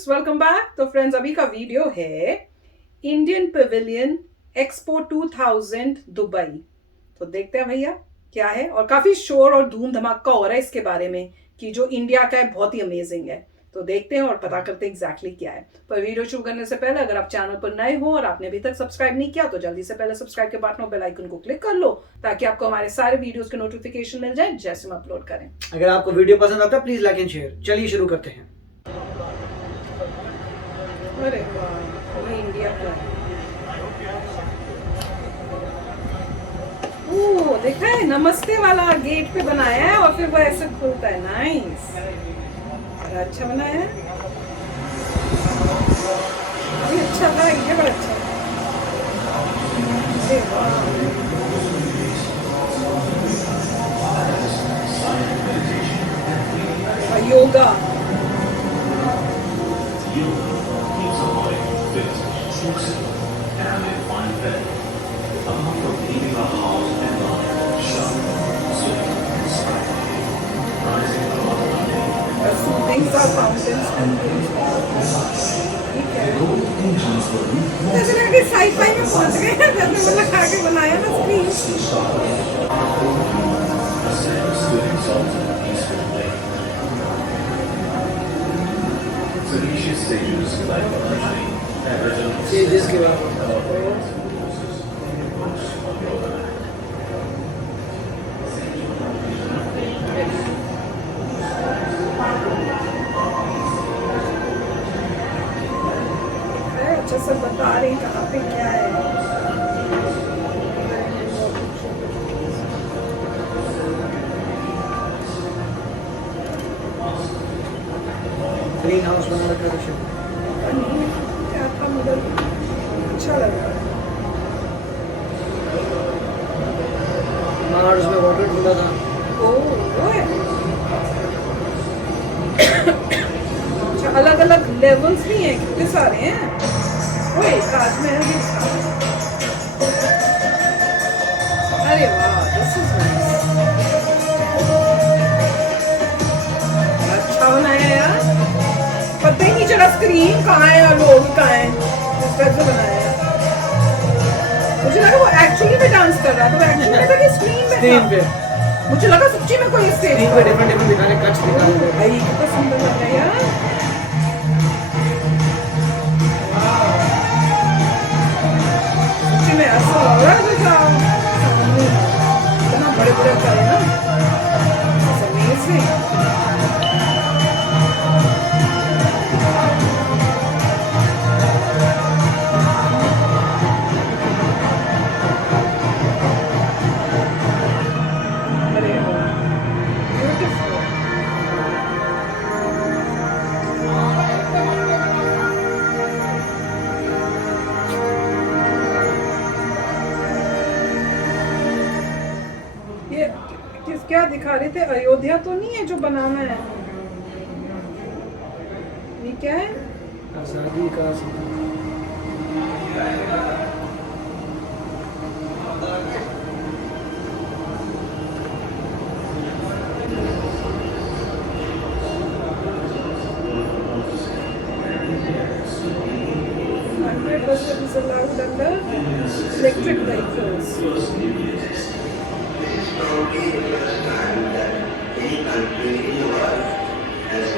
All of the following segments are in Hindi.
Friends, welcome back. तो फ्रेंड्स, अभी का वीडियो है इंडियन पवेलियन एक्सपो 2000 दुबई। तो देखते हैं भैया क्या है, और काफी शोर और धूम धमाका हो रहा है इसके बारे में कि जो इंडिया का है बहुत ही अमेजिंग है। तो देखते हैं और पता करते हैं एग्जैक्टली क्या है। पर वीडियो शुरू करने से पहले अगर आप चैनल पर नए हो और आपने अभी तक सब्सक्राइब नहीं किया तो जल्दी से पहले सब्सक्राइब के बटन और बेल आइकन को क्लिक कर लो ताकि आपको हमारे सारे वीडियोस के नोटिफिकेशन मिल जाए जैसे हम अपलोड करें। अगर आपको वीडियो पसंद आता है प्लीज लाइक एंड शेयर। चलिए शुरू करते हैं। अरे वाह, ये इंडिया का है। ओह, देखा है, नमस्ते वाला गेट पे बनाया है और फिर वो ऐसे खुलता है। नाइस, बड़ा अच्छा बनाया है। ये अच्छा था, ये बड़ा अच्छा था। अरे वाह, yoga. Things are fountains and जैसे लगा कि साई-फाई में पहुंच गए हैं, जैसे मतलब खा के बनाया ना स्क्रीन। स्टेजेस के बाद अच्छा से बता रही कहाँ पे क्या है। ग्रीन हाउस बना रखा है। क्या था मुझे अच्छा लगा। मार्स में वाटर ढूंढा था। ओह, वो है। अच्छा, अलग अलग लेवल्स भी हैं, कितने सारे हैं। ओए, ताजमहल भी था। अरे वाह, दिस इज नाइस। अच्छा बनाया यार, पता ही नहीं चला स्क्रीन कहाँ है और लोग कहाँ हैं। इस तरह से बनाया है। मुझे लगा वो एक्चुअली में डांस कर रहा था, वो एक्चुअली में था कि स्क्रीन पे था। मुझे लगा सच्ची में कोई स्टेज पे डिफरेंट दिखा रहे, कच दिखा रहे। भाई कितना सुंदर लग रहा है यार। सच्ची में ऐसा लग रहा है जैसा इतना बड़े बड़े करे ना। अमेजिंग। अरे ब्यूटीफुल। ये क्या दिखा रहे थे, अयोध्या तो नहीं है जो बनाना है। ये क्या है? आजादी का is allowed under electric vehicles.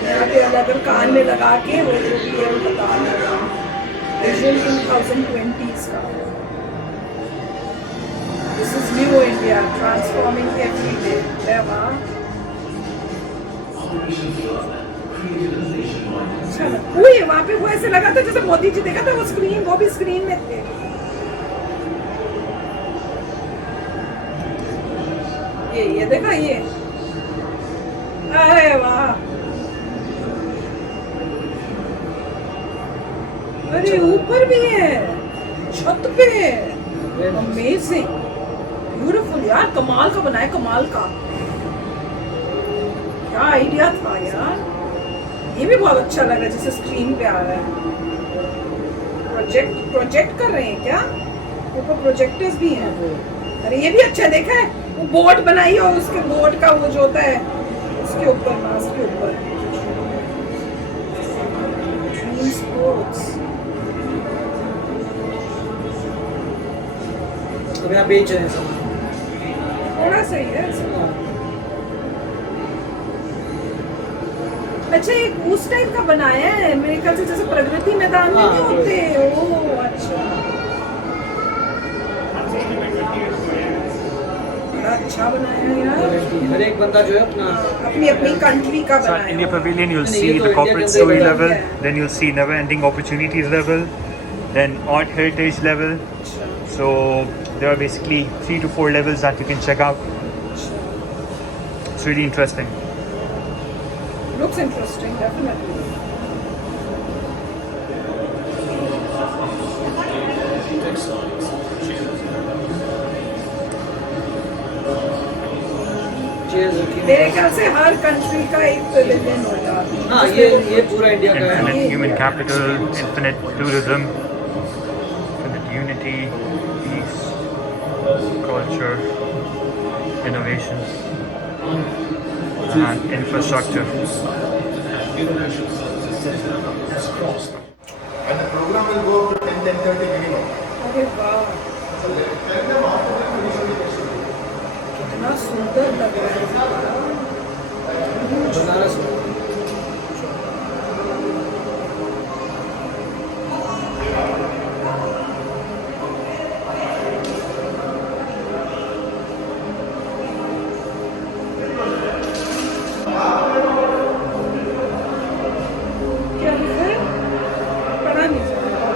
यहाँ पे अलग कान में लगा के वो जो भी है वो बता रहा है। विजन 2020 का। This is new India, transforming every day. अच्छा, वहाँ पे वो ऐसे लगा था जैसे मोदी जी देखा था वो स्क्रीन, वो भी स्क्रीन में थे। ये देखा ये। अरे वाह, अरे ऊपर भी है, छत पे। अमेजिंग, ब्यूटीफुल यार, कमाल का बनाया, कमाल का। क्या आइडिया था यार। ये भी बहुत अच्छा लग रहा है जैसे स्क्रीन पे आ रहा है। प्रोजेक्ट कर रहे हैं क्या? ऊपर प्रोजेक्टर्स भी हैं। अरे ये भी अच्छा, देखा है वो बोर्ड बनाई और उसके बोर्ड का वो जो होता है उसके ऊपर, मास्क के ऊपर क्लोथ्स। अब यहाँ बेच रहे हैं सामान। थोड़ा सही है ऐसा। अच्छा, एक उस टाइप का बनाया है मेरे ख्याल से, जैसे प्रगति मैदान में हाँ, नहीं होते। ओह अच्छा, बड़ा अच्छा बनाया है यार। हर एक बंदा जो है अपना अपनी अपनी कंट्री का So बनाया at India हुआ। Pavilion, you'll And see ये तो the India corporate के अंदर story बना level, हुआ है। then you'll see never-ending opportunities level, then art heritage level. अच्छा, So there are basically 3 to 4 levels that you can check out. अच्छा। It's really interesting. Looks interesting, definitely. Chairs रखी हैं। मेरे ख्याल से हर कंट्री का एक पेविलियन होता है। हाँ, ये पूरा इंडिया का है। Infinite human capital, infinite tourism, infinite unity, peace, culture, innovation, and infrastructure. And the program will go up to 10:30 minimum. अरे वाह, कितना सुंदर लग रहा है। बनारस में। क्या लिखा है? पढ़ा नहीं सकता।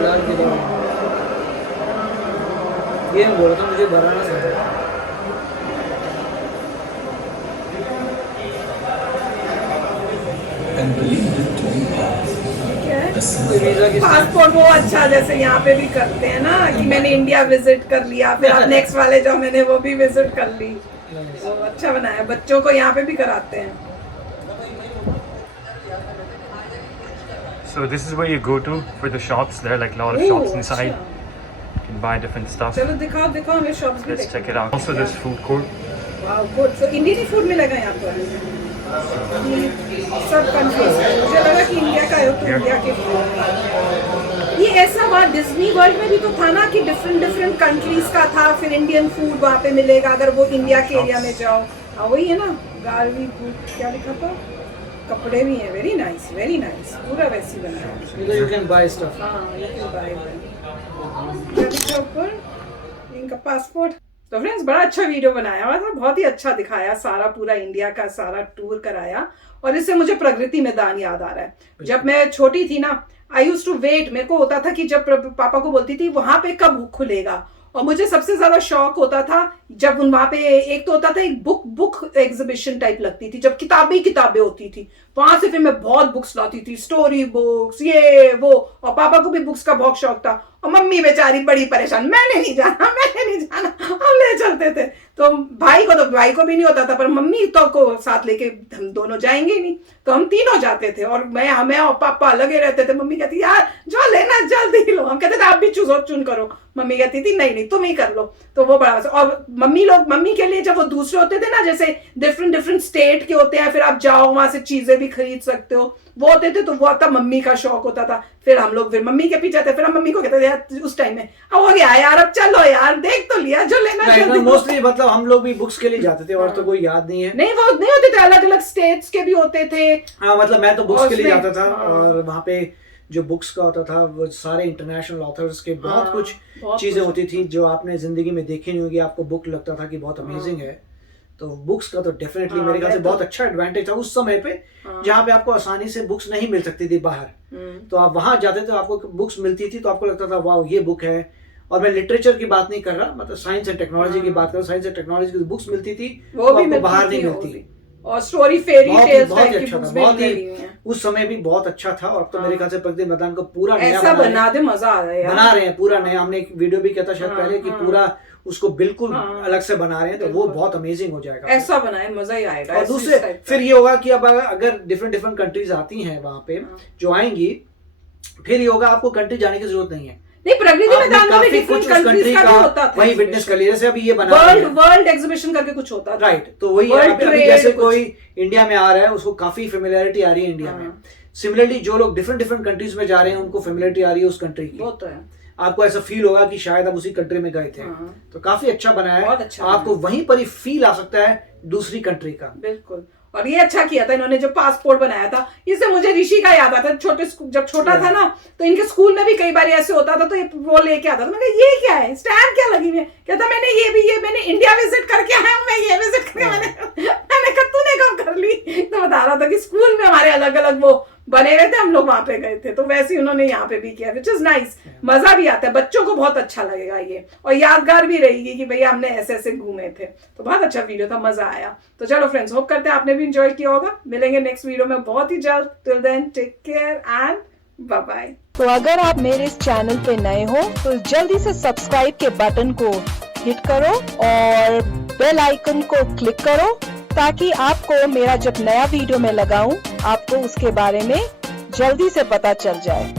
लाल किले में। ये मैं बोल रहा था, मुझे बनारस है। क्या है? कोई वीजा की पासपोर्ट वो अच्छा, जैसे यहाँ पे भी करते हैं ना कि मैंने इंडिया विजिट कर लिया, फिर अब नेक्स्ट वाले जो मैंने वो भी विजिट कर ली। तो अच्छा बनाया, बच्चों को यहाँ पे भी कराते हैं। So this is where you go to for the shops. There are like a lot of oh, shops inside. अच्छा। You can buy different stuff. चलो दिखाओ दिखाओ, हमें शॉप्स भी Let's check देखो। it out. Also, there's food court. Wow good. So Indian ही फूड मिलेगा यहाँ पर? सब कंट्रीज का। मुझे लगा कि इंडिया का है तो Yeah. इंडिया के फूड। ये ऐसा हुआ डिज्नी वर्ल्ड में भी तो था ना कि डिफरेंट डिफरेंट कंट्रीज का था, फिर इंडियन फूड वहाँ पे मिलेगा अगर वो इंडिया के एरिया में जाओ। हाँ वही है ना, गार्वी फूड क्या लिखा था? कपड़े भी हैं, वेरी नाइस, पूरा वैसी बना है। You can buy stuff. हाँ ये can buy them। क्या लिखा ऊपर? इनका पासपोर्ट। तो फ्रेंड्स बड़ा अच्छा वीडियो बनाया हुआ था, बहुत ही अच्छा दिखाया, सारा पूरा इंडिया का सारा टूर कराया। और इससे मुझे प्रगति मैदान याद आ रहा है। जब मैं छोटी थी ना, आई यूज टू वेट, मेरे को होता था कि जब पापा को बोलती थी वहां पे कब खुलेगा, और मुझे सबसे ज्यादा शौक होता था जब वहां पे एक तो होता था एक बुक एग्जीबिशन टाइप लगती थी, जब किताबें होती थी, वहां से फिर मैं बहुत बुक्स लाती थी, स्टोरी बुक्स ये वो। और पापा को भी बुक्स का बहुत शौक था, और मम्मी बेचारी बड़ी परेशान, मैंने नहीं जाना, हम ले चलते थे। तो भाई को भी नहीं होता था, पर मम्मी तो को साथ लेके हम दोनों जाएंगे ही नहीं, तो हम तीनों जाते थे। और मैं और पापा लगे रहते थे। मम्मी कहती यार जो लेना जल्दी लो, हम कहते थे आप भी चुन करो। मम्मी कहती थी नहीं तुम ही कर लो। तो वो बड़ा। और मम्मी के लिए जब वो दूसरे होते थे ना, जैसे डिफरेंट स्टेट के होते हैं, फिर आप जाओ वहां से चीजें भी खरीद सकते हो, वो होते थे, तो वो तब मम्मी का शौक होता था। फिर हम लोग फिर मम्मी के पीछे थे, फिर हम मम्मी को कहते थे यार उस टाइम में अब हो गया यार, अब चलो यार देख तो लिया, जो लेना जल्दी लो। मोस्टली मतलब हम लोग भी बुक्स के लिए जाते थे, और तो कोई याद नहीं है। नहीं वो नहीं होते थे, अलग अलग स्टेट्स के भी होते थे। हाँ मतलब मैं तो बुक्स के लिए उसमें- जाता था, हाँ। और वहाँ पे जो बुक्स का होता था वो सारे इंटरनेशनल ऑथर्स के बहुत हाँ, कुछ बहुत चीजें कुछ होती थी जो आपने जिंदगी में देखी नहीं होगी। आपको बुक लगता था कि बहुत अमेजिंग है, तो बुक्स का तो डेफिनेटली हाँ, मेरे ख्याल से मैं तो- बहुत अच्छा एडवांटेज था उस समय पे, जहाँ पे आपको आसानी से बुक्स नहीं मिल सकती थी बाहर। तो आप वहां जाते थे, आपको बुक्स मिलती थी, तो आपको लगता था वाह ये बुक है। और मैं लिटरेचर की बात नहीं कर रहा, मतलब साइंस एंड टेक्नोलॉजी की बात कर रहा हूँ। साइंस एंड टेक्नोलॉजी की बुक्स मिलती थी, वो भी आपको बाहर मिलती नहीं थी, मिलती। और स्टोरी फेरी टेल्स बहुत ही टाइप की अच्छा बुक्स था, भी बहुत मिली ही हुई हैं। उस समय भी बहुत अच्छा था। और अब तो मेरे ख्याल से प्रगति मैदान को पूरा नया ऐसा बना रहे बना दे, मजा आ रहा है हैं। यार। बना रहे हैं पूरा नया। हमने एक वीडियो भी किया था शायद पहले कि पूरा उसको बिल्कुल हाँ, अलग से बना रहे हैं, तो वो बिल्कुल। बहुत अमेजिंग हो जाएगा। ऐसा बनाए मजा ही आएगा। और ऐसे दूसरे इस type का। फिर ये होगा कि अब अगर डिफरेंट कंट्रीज आती हैं वहां पे जो आएंगी, फिर ये होगा आपको कंट्री जाने की जरूरत नहीं है। नहीं, प्रगति आपने मैदान में भी काफी डिफरेंट कुछ उस कंट्रीज country का भी होता था, वही विटनेस कर लिया, जैसे अभी ये बना वर्ल्ड एग्जीबिशन करके कुछ होता था, राइट। तो वही World अभी trade जैसे कुछ। कोई इंडिया में आ रहा है उसको काफी फेमिलियरिटी आ रही है इंडिया में, सिमिलरली जो लोग डिफरेंट डिफरेंट कंट्रीज में जा रहे हैं उनको फेमिलियरिटी आ रही है उस कंट्री की। वो तो है। आपको ऐसा फील होगा कि शायद आप उसी कंट्री में गए थे। तो काफी अच्छा बनाया बहुत है, अच्छा आपको वहीं पर ही फील आ सकता है दूसरी कंट्री का। बिल्कुल। और ये अच्छा किया था इन्होंने जो पासपोर्ट बनाया था, इससे मुझे ऋषि का याद आता है। जब छोटा था ना तो इनके स्कूल में भी कई बार ऐसे होता था, तो वो लेके आता था। मैंने कहा ये क्या है, स्टैम्प क्या लगी हुई है? कहता मैंने इंडिया विजिट करके आया हूँ, मैं ये विजिट करके मैंने कहा तूने कब कर ली? तो बता रहा था कि स्कूल में हमारे अलग अलग वो बने हुए थे, हम लोग वहां पे गए थे, तो वैसे ही उन्होंने यहाँ पे भी किया, विच इज नाइस। मजा भी आता है, बच्चों को बहुत अच्छा लगेगा ये, और यादगार भी रहेगी कि भैया हमने ऐसे ऐसे घूमे थे। तो बहुत अच्छा वीडियो था, मजा आया। तो चलो फ्रेंड्स, होप करते हैं आपने भी एंजॉय किया होगा। मिलेंगे नेक्स्ट वीडियो में बहुत ही जल्द। Till then take care and bye bye. तो अगर आप मेरे इस चैनल पे नए हो तो जल्दी से सब्सक्राइब के बटन को हिट करो और बेल आइकन को क्लिक करो, ताकि आपको मेरा जब नया वीडियो मैं लगाऊं आपको उसके बारे में जल्दी से पता चल जाए।